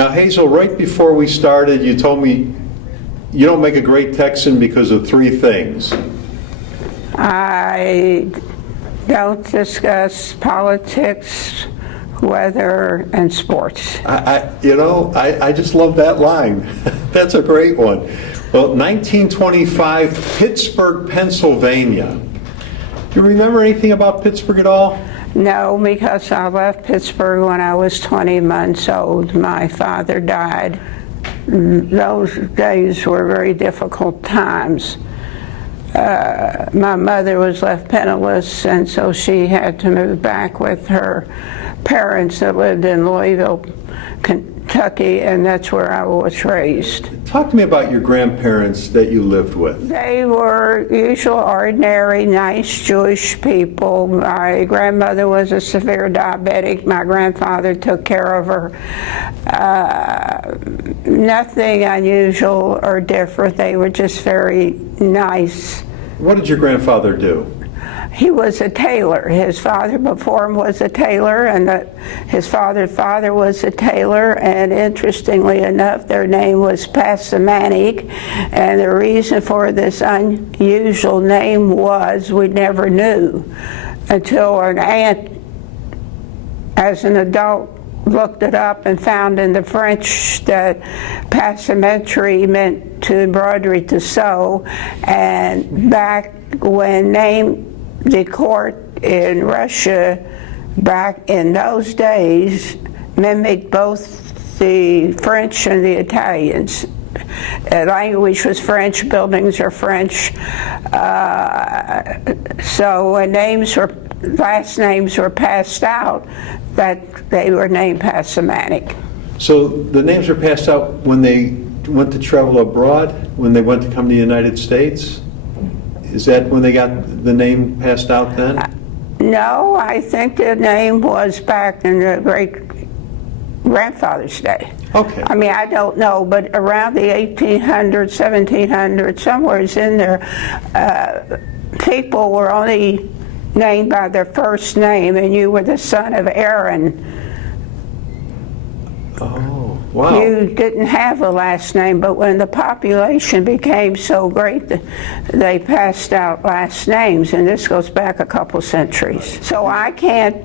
Now, Hazel, right before we started, you told me you don't make a great Texan because of three things. I don't discuss politics, weather, and sports. I just love that line. That's a great one. Well, 1925, Pittsburgh, Pennsylvania. Do you remember anything about Pittsburgh at all? No, because I left Pittsburgh when I was 20 months old. My father died. Those days were very difficult times. My mother was left penniless, and so she had to move back with her parents that lived in Louisville, Kentucky, and that's where I was raised. Talk to me about your grandparents that you lived with. They were usual, ordinary, nice Jewish people. My grandmother was a severe diabetic. My grandfather took care of her. Nothing unusual or different. They were just very nice. What did your grandfather do? He was a tailor. His father before him was a tailor, and his father's father was a tailor, and interestingly enough, their name was Passamanic, and the reason for this unusual name was we never knew until an aunt, as an adult, looked it up and found in the French that passementerie meant to embroidery, to sew, and back when the court in Russia back in those days mimicked both the French and the Italians. Language was French, buildings are French, so when last names were passed out, that they were named Passamanic. So the names were passed out when they went to travel abroad, when they went to come to the United States? Is that when they got the name passed out then? No, I think the name was back in the great-grandfather's day. Okay. I mean, I don't know, but around the 1800s, 1700s, somewhere in there, people were only named by their first name, and you were the son of Aaron. Oh, wow. You didn't have a last name, but when the population became so great, they passed out last names, and this goes back a couple centuries. So I can't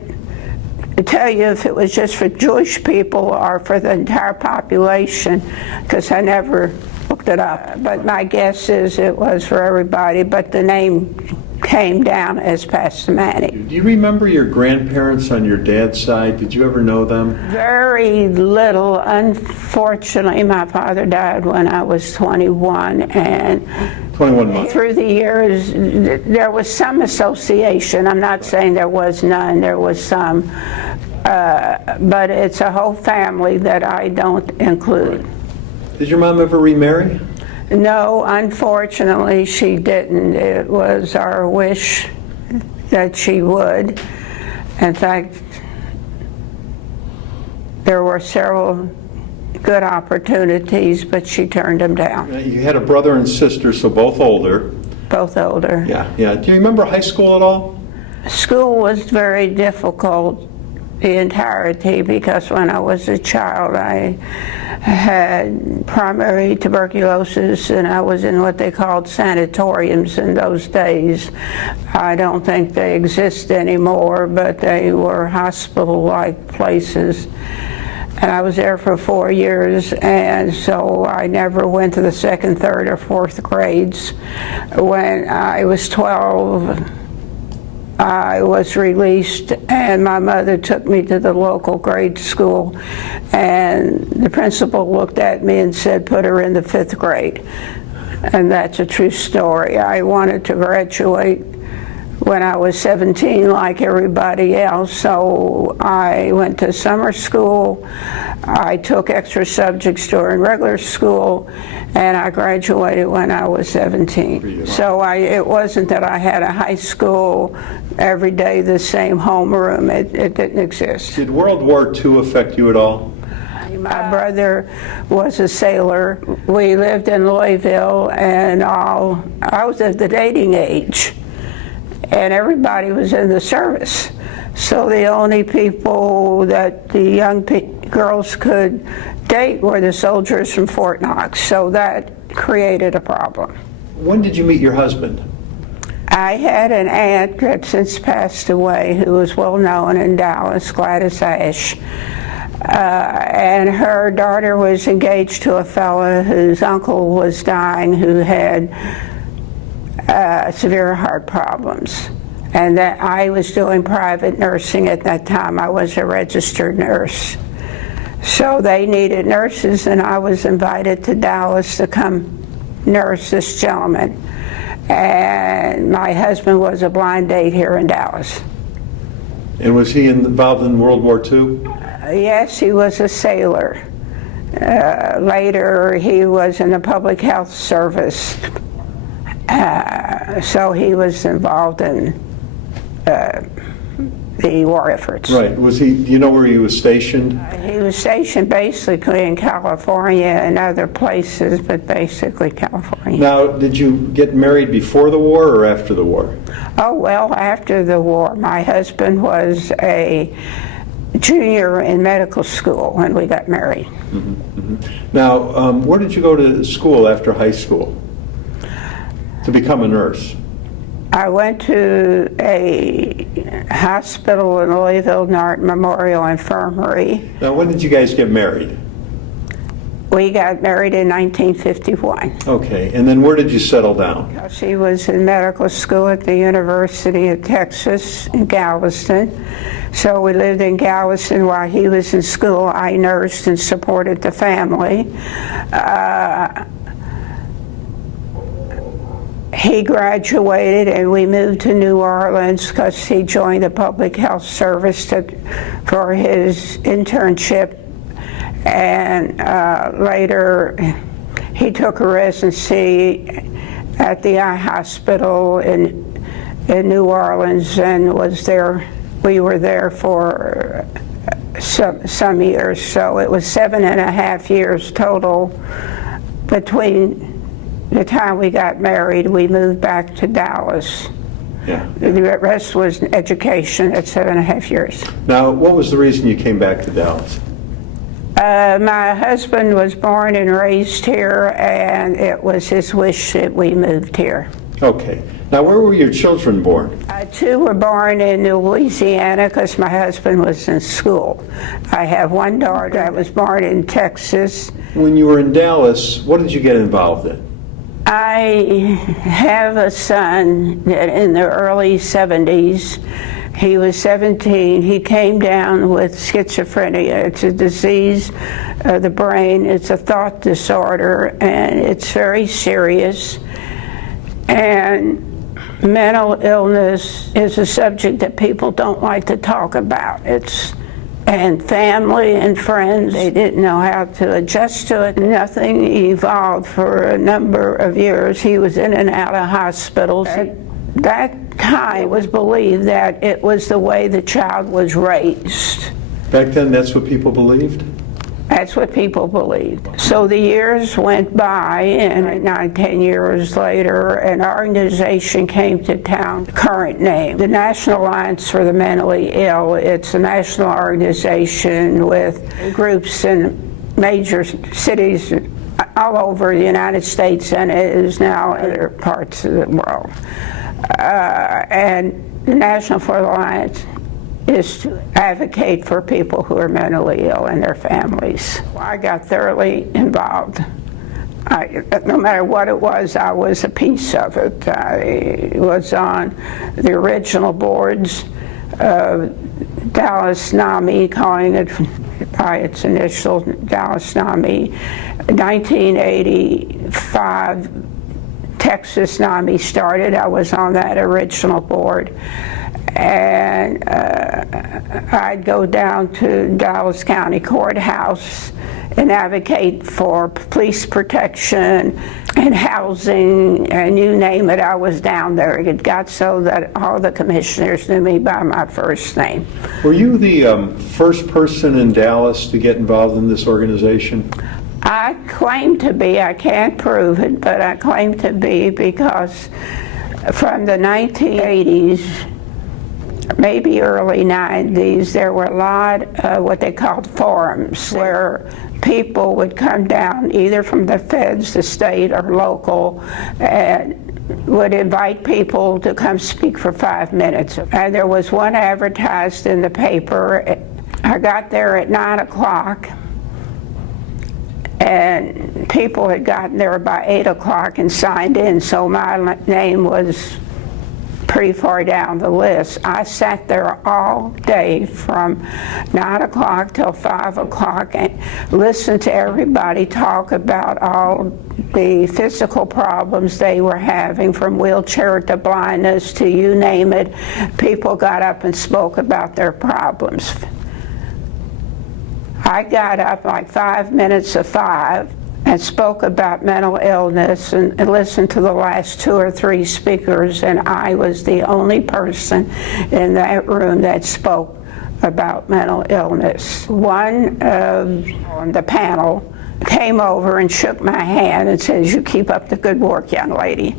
tell you if it was just for Jewish people or for the entire population, because I never looked it up. But my guess is it was for everybody, but the name came down as Passamanic. Do you remember your grandparents on your dad's side? Did you ever know them? Very little. Unfortunately, my father died when I was 21, and 21 months. Through the years, there was some association. I'm not saying there was none. There was some, but it's a whole family that I don't include. Did your mom ever remarry? No, unfortunately, she didn't. It was our wish that she would. In fact, there were several good opportunities, but she turned them down. You had a brother and sister, so both older. Both older. Yeah. Do you remember high school at all? School was very difficult, the entirety, because when I was a child I had primary tuberculosis, and I was in what they called sanatoriums in those days. I don't think they exist anymore, but they were hospital-like places. And I was there for 4 years, and so I never went to the second, third, or fourth grades. When I was 12, I was released, and my mother took me to the local grade school, and the principal looked at me and said, "Put her in the 5th grade." And that's a true story. I wanted to graduate when I was 17 like everybody else, so I went to summer school. I took extra subjects during regular school, and I graduated when I was 17. So it wasn't that I had a high school every day, the same homeroom. It didn't exist. Did World War II affect you at all? My brother was a sailor. We lived in Louisville, and I was at the dating age, and everybody was in the service. So the only people that the young girls could date were the soldiers from Fort Knox, so that created a problem. When did you meet your husband? I had an aunt that since passed away who was well known in Dallas, Gladys Ash. And her daughter was engaged to a fellow whose uncle was dying who had severe heart problems. And that I was doing private nursing at that time. I was a registered nurse. So they needed nurses, and I was invited to Dallas to come nurse this gentleman. And my husband was a blind date here in Dallas. And was he involved in World War II? Yes, he was a sailor. Later, he was in the public health service. So he was involved in the war efforts. Right. Was he? Do you know where he was stationed? He was stationed basically in California and other places, but basically California. Now, did you get married before the war or after the war? Oh, well, after the war. My husband was a junior in medical school when we got married. Now, where did you go to school after high school to become a nurse? I went to a hospital in Louisville, Norton Memorial Infirmary. Now, when did you guys get married? We got married in 1951. Okay, and then where did you settle down? She was in medical school at the University of Texas in Galveston. So we lived in Galveston while he was in school. I nursed and supported the family. He graduated and we moved to New Orleans because he joined the public health service for his internship. And later he took a residency at the eye hospital in New Orleans and was there. We were there for some years, so it was 7.5 years total between the time we got married. We moved back to Dallas. Yeah. The rest was education at 7.5 years. Now, what was the reason you came back to Dallas? My husband was born and raised here, and it was his wish that we moved here. Okay. Now, where were your children born? Two were born in Louisiana because my husband was in school. I have one daughter that was born in Texas. When you were in Dallas, what did you get involved in? I have a son that in the early 70s, he was 17, he came down with schizophrenia. It's a disease of the brain, it's a thought disorder, and it's very serious. And mental illness is a subject that people don't like to talk about. And family and friends, they didn't know how to adjust to it. Nothing evolved for a number of years. He was in and out of hospitals. At that time, it was believed that it was the way the child was raised. Back then, that's what people believed? That's what people believed. So the years went by, and 9-10 years later, an organization came to town, current name, the National Alliance for the Mentally Ill. It's a national organization with groups in major cities all over the United States, and it is now in other parts of the world. And the National for the Alliance is to advocate for people who are mentally ill and their families. I got thoroughly involved. No matter what it was, I was a piece of it. I was on the original boards of Dallas NAMI, calling it by its initial Dallas NAMI. 1985, Texas NAMI started. I was on that original board. And I'd go down to Dallas County Courthouse and advocate for police protection and housing, and you name it, I was down there. It got so that all the commissioners knew me by my first name. Were you the first person in Dallas to get involved in this organization? I claim to be. I can't prove it, but I claim to be because from the 1980s, maybe early 90s, there were a lot of what they called forums where people would come down either from the feds, the state, or local, and would invite people to come speak for 5 minutes. And there was one advertised in the paper. I got there at 9 o'clock, and people had gotten there by 8 o'clock and signed in, so my name was pretty far down the list. I sat there all day from 9 o'clock till 5 o'clock and listened to everybody talk about all the physical problems they were having, from wheelchair to blindness to you name it. People got up and spoke about their problems. I got up like 5 minutes of 5 and spoke about mental illness and listened to the last 2 or 3 speakers, and I was the only person in that room that spoke about mental illness. One on the panel came over and shook my hand and says, "You keep up the good work, young lady."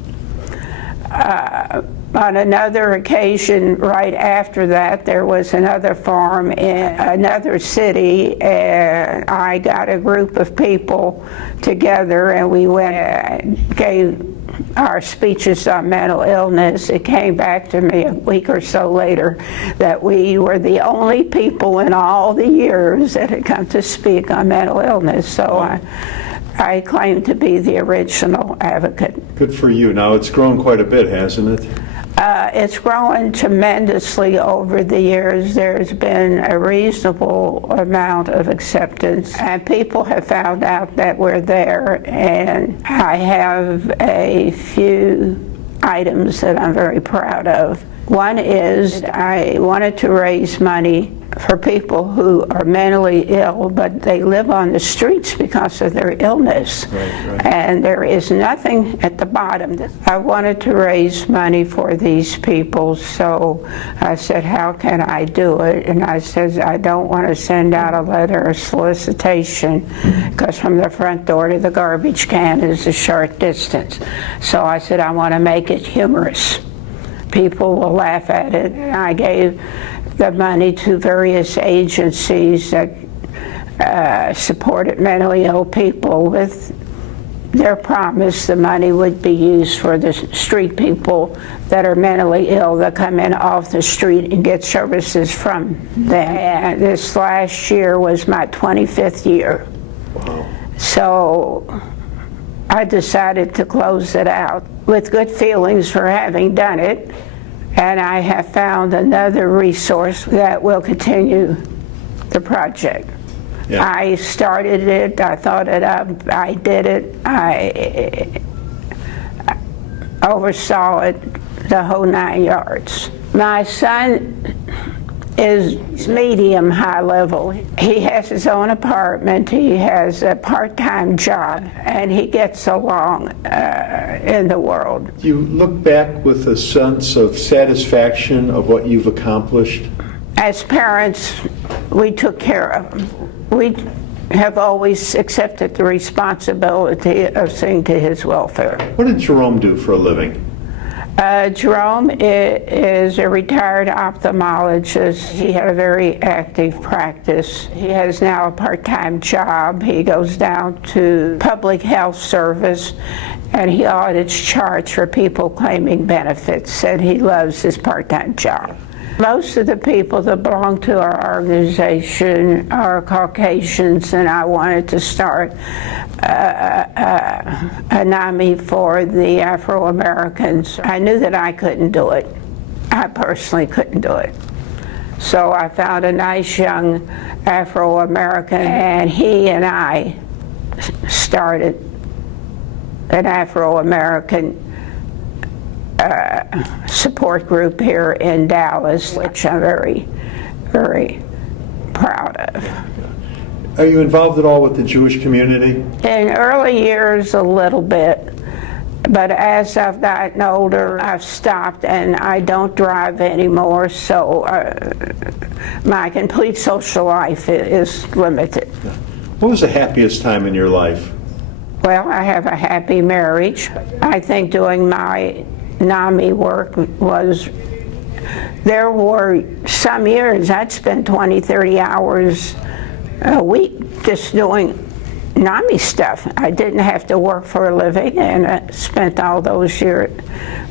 On another occasion, right after that, there was another forum in another city, and I got a group of people together, and we went and gave our speeches on mental illness. It came back to me a week or so later that we were the only people in all the years that had come to speak on mental illness. So I claim to be the original advocate. Good for you. Now, it's grown quite a bit, hasn't it? It's grown tremendously over the years. There's been a reasonable amount of acceptance, and people have found out that we're there, and I have a few items that I'm very proud of. One is I wanted to raise money for people who are mentally ill, but they live on the streets because of their illness. Right. And there is nothing at the bottom. I wanted to raise money for these people, so I said, how can I do it? And I said, I don't want to send out a letter of solicitation because from the front door to the garbage can is a short distance. So I said, I want to make it humorous. People will laugh at it. And I gave the money to various agencies that supported mentally ill people with their promise the money would be used for the street people that are mentally ill that come in off the street and get services from them. And this last year was my 25th year. Wow. So I decided to close it out with good feelings for having done it. And I have found another resource that will continue the project. Yeah. I started it, I thought it up, I did it, I oversaw it, the whole 9 yards. My son is medium high level. He has his own apartment, he has a part-time job, and he gets along in the world. You look back with a sense of satisfaction of what you've accomplished? As parents, we took care of him. We have always accepted the responsibility of seeing to his welfare. What did Jerome do for a living? Jerome is a retired ophthalmologist. He had a very active practice. He has now a part-time job. He goes down to public health service and he audits charts for people claiming benefits, and he loves his part-time job. Most of the people that belong to our organization are Caucasians, and I wanted to start a NAMI for the Afro-Americans. I knew that I couldn't do it. I personally couldn't do it. So I found a nice young Afro-American, and he and I started an Afro-American support group here in Dallas, which I'm very, very proud of. Are you involved at all with the Jewish community? In early years, a little bit, but as I've gotten older, I've stopped and I don't drive anymore, so my complete social life is limited. What was the happiest time in your life? Well, I have a happy marriage. I think doing my NAMI work was There were some years I'd spend 20, 30 hours a week just doing NAMI stuff. I didn't have to work for a living, and I spent all those years.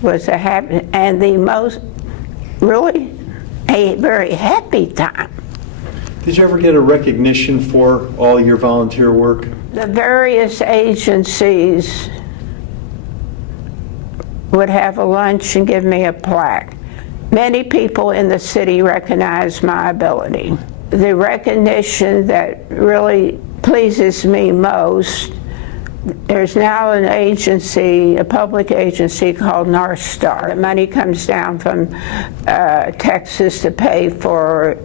Was a happy, and the most, really, a very happy time. Did you ever get a recognition for all your volunteer work? The various agencies would have a lunch and give me a plaque. Many people in the city recognize my ability. The recognition that really pleases me most, there's now an agency, a public agency called North Star. The money comes down from Texas to pay for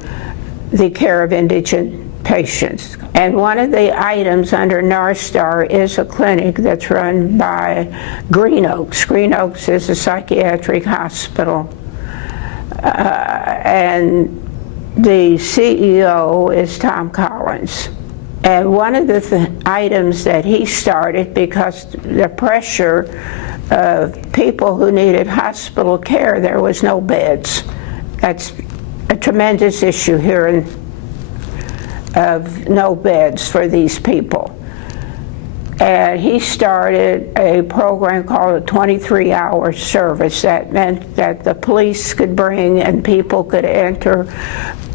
the care of indigent patients. And one of the items under North Star is a clinic that's run by Green Oaks. Green Oaks is a psychiatric hospital. And the CEO is Tom Collins. And one of the items that he started, because the pressure of people who needed hospital care, there was no beds. That's a tremendous issue here of no beds for these people. And he started a program called a 23-hour service. That meant that the police could bring and people could enter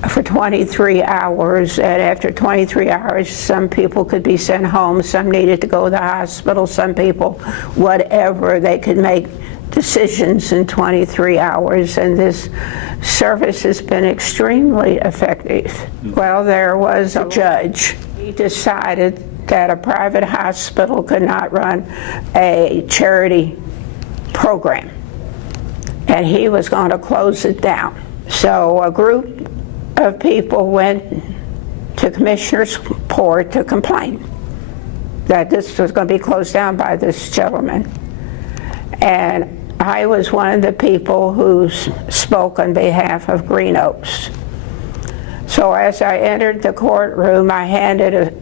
for 23 hours, and after 23 hours, some people could be sent home, some needed to go to the hospital, some people, whatever, they could make decisions in 23 hours, and this service has been extremely effective. Well, there was a judge. He decided that a private hospital could not run a charity program, and he was going to close it down. So a group of people went to Commissioner's Court to complain that this was going to be closed down by this gentleman. And I was one of the people who spoke on behalf of Green Oaks. So as I entered the courtroom, I handed a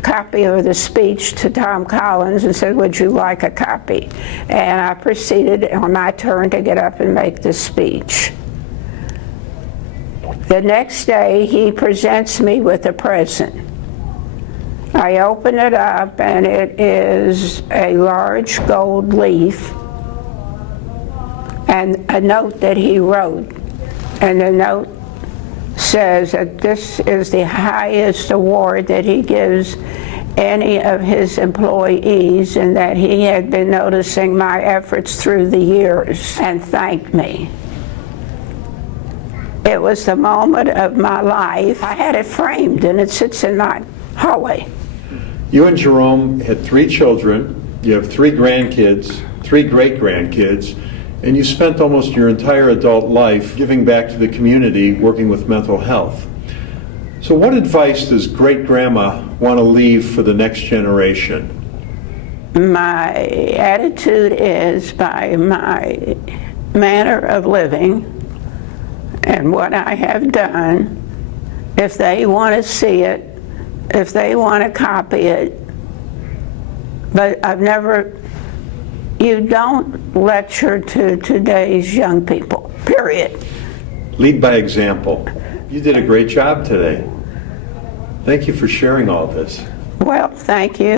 copy of the speech to Tom Collins and said, "Would you like a copy?" And I proceeded on my turn to get up and make the speech. The next day, he presents me with a present. I open it up, and it is a large gold leaf and a note that he wrote. And the note says that this is the highest award that he gives any of his employees, and that he had been noticing my efforts through the years and thanked me. It was the moment of my life. I had it framed, and it sits in my hallway. You and Jerome had 3 children, you have 3 grandkids, 3 great-grandkids, and you spent almost your entire adult life giving back to the community, working with mental health. So what advice does great-grandma want to leave for the next generation? My attitude is, by my manner of living and what I have done, if they want to see it, if they want to copy it, but you don't lecture to today's young people, period. Lead by example. You did a great job today. Thank you for sharing all this. Well, thank you.